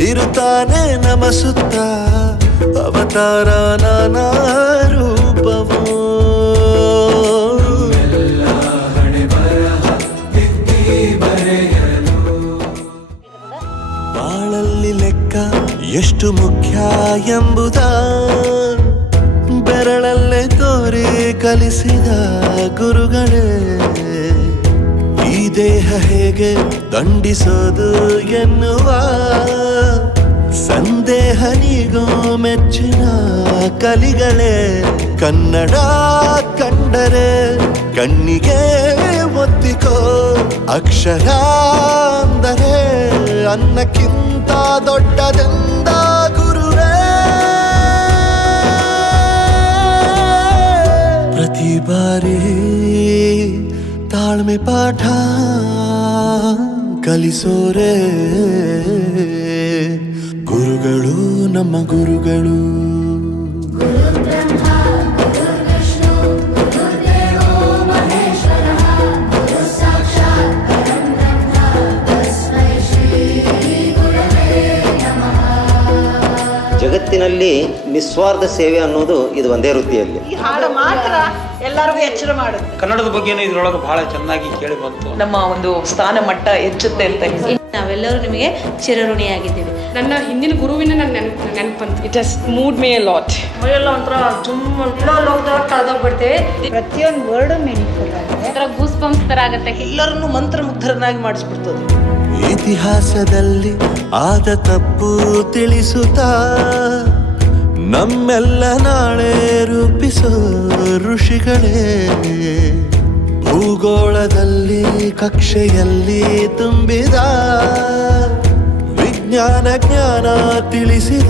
ಇರುತ್ತಾನೆ ನಮ ಸುತ್ತ. ಅವತಾರ ನಾನಾ ಬಾಳಲ್ಲಿ ಲೆಕ್ಕ ಎಷ್ಟು ಮುಖ್ಯ ಎಂಬುದ. ಬೆರಳಲ್ಲೇ ತೋರಿ ಕಲಿಸಿದ ಗುರುಗಳೇ. ಈ ದೇಹ ಹೇಗೆ ದಂಡಿಸೋದು ಎನ್ನುವ ಸಂದೇಹ ನೀಗೋ ಮೆಚ್ಚಿನ ಕಲಿಗಳೇ. ಕನ್ನಡ ಕಂಡರೆ ಕಣ್ಣಿಗೆ ಒತ್ತಿಕೋ ಅಕ್ಷರ ಅಂದರೆ ಅನ್ನಕ್ಕಿಂತ ದೊಡ್ಡದೆಂದ ತಾಳ್ಮೆ ಪಾಠ ಕಲಿಸೋರೆ. ಗುರುಗಳು ನಮ್ಮ ಗುರುಗಳು. ಜಗತ್ತಿನಲ್ಲಿ ನಿಸ್ವಾರ್ಥ ಸೇವೆ ಅನ್ನೋದು ಇದು ಒಂದೇ ವೃತ್ತಿಯಲ್ಲಿ. ಮಾತ್ರ ಎಲ್ಲರಿಗೂ ಎಚ್ಚರ ಮಾಡುತ್ತೆ. ಕನ್ನಡದ ಬಗ್ಗೆನೇ ಇದ್ರೊಳಗೆ ಬಹಳ ಚೆನ್ನಾಗಿ ಕೇಳಿ ಬಂತು. ನಮ್ಮ ಒಂದು ಸ್ಥಾನ ಮಟ್ಟ ಹೆಚ್ಚುತ್ತೆ ಅಂತ ಹೇಳಿ ನಾವೆಲ್ಲರೂ ನಿಮಗೆ ಚಿರಋಣಿಯಾಗಿದ್ದೀವಿ. ನನ್ನ ಹಿಂದಿನ ಗುರುವಿನ ನನ್ನ ನೆನಪು ನೆನಪಂತ it has moved me lot ಮೈಯೆಲ್ಲ ಒಂಥರ ಜುಮ್ ಕಳೆದೋಗ್ಬಿಡ್ತೇವೆ ಪ್ರತಿಯೊಂದು ವರ್ಡ್ ಮೀನಿಂಗ್ಫುಲ್ ಆಗಿದೆ ಒಂಥರ ಗೂಸ್ ಬಂಪ್ಸ್ ಥರ ಆಗುತ್ತೆ. ಎಲ್ಲರನ್ನು ಮಂತ್ರಮುಗ್ಧರನ್ನಾಗಿ ಮಾಡಿಸ್ಬಿಡ್ತದೆ. ಇತಿಹಾಸದಲ್ಲಿ ಆದ ತಪ್ಪು ತಿಳಿಸುತ್ತಾ ನಮ್ಮೆಲ್ಲ ನಾಳೆ ರೂಪಿಸೋ ಋಷಿಗಳೇ. ಭೂಗೋಳದಲ್ಲಿ ಕಕ್ಷೆಯಲ್ಲಿ ತುಂಬಿದ ವಿಜ್ಞಾನ ಜ್ಞಾನ ತಿಳಿಸಿದ